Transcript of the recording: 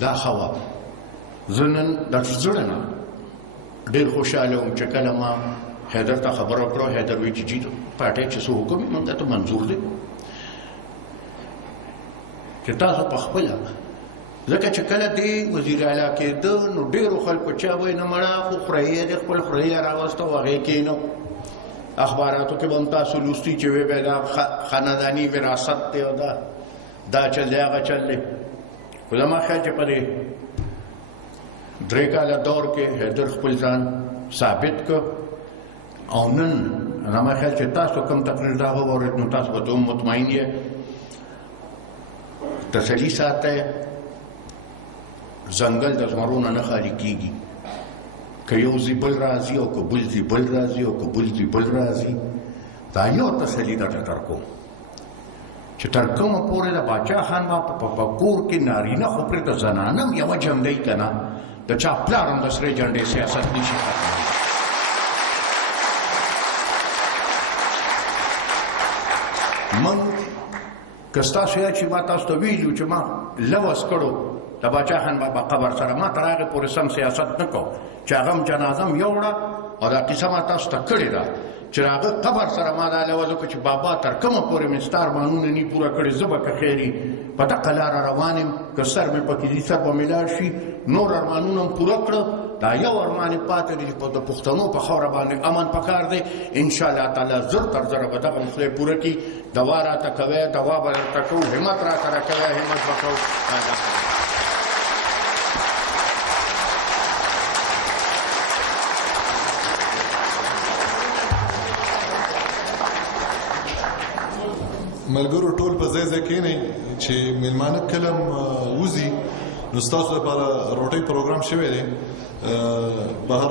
دا ښه وه. زه نن د زړه نه ډېر خوشحاله وم چې کله ما حیدر ته خبره وکړه. حیدر وایي چې جي پارټۍ چې څه حکم وي موږ ته منظور دی چې تاسو په خپله، ځکه چې کله دی وزیر اعلی کېده نو ډېرو خلکو چا وایي نه مړه خو خورهیه دی، خپل خورهیه راوسته او هغې کېنو. اخباراتو کې به هم تاسو لوستي چې وی به دا خانداني وراثت دی او دا چل دی هغه چل دی. خو زما خیال چې په دې 3 کاله دور کې حیدر خپل ځان ثابت کړ او نن زما خیال چې تاسو کوم تقریر دا واورېد نو تاسو به دوم مطمئن یې. تسلي ساتئ، ځنګل د زمرو نه خالي کېږي. که یو ځي بل راځي او که بل ځي بل راځي او که بل ځي بل راځي. دا یو تسلي درته درکوم چې تر کومه پورې د باچا خان با په کور کې نارینه خو پرې د زنانه هم یوه جمدی که نه د چا پلار هم د سرې جنډې سیاست نشي ختمولی. من که ستاسو یا چې ما تاسو ته ویلو چې ما لوس کړو د باچا خان بابا قبر سره، ما تر هغې پورې سم سیاست نه کو چې هغه هم جنازه هم یوړه او دا قصه ما تاسو ته کړې ده چې هغه قبر سره ما دا لوز وکړو چې بابا تر کومه پورې مې ستا ارمانونه نی پوره کړي، زه به که خیر وي په دغه لاره روان یم، که سر مې پکې دي سر به مې لاړ شي. نور ارمانونه هم پوره کړه، دا یو ارمان یې پاتې دی چې د پښتنو په خاوره باندې امن پکار دی. انشاءالله تعالی زر تر زره به دغه خدای پوره کړي. دوا راته کوئ، دوا به درته کوو، همت راته راکوئ، همت به کوو. ملګرو ټول په ځای ځای کښېنئ چې میلمانه کله وځي نو ستاسو لپاره روټۍ پروګرام شوی دی بهر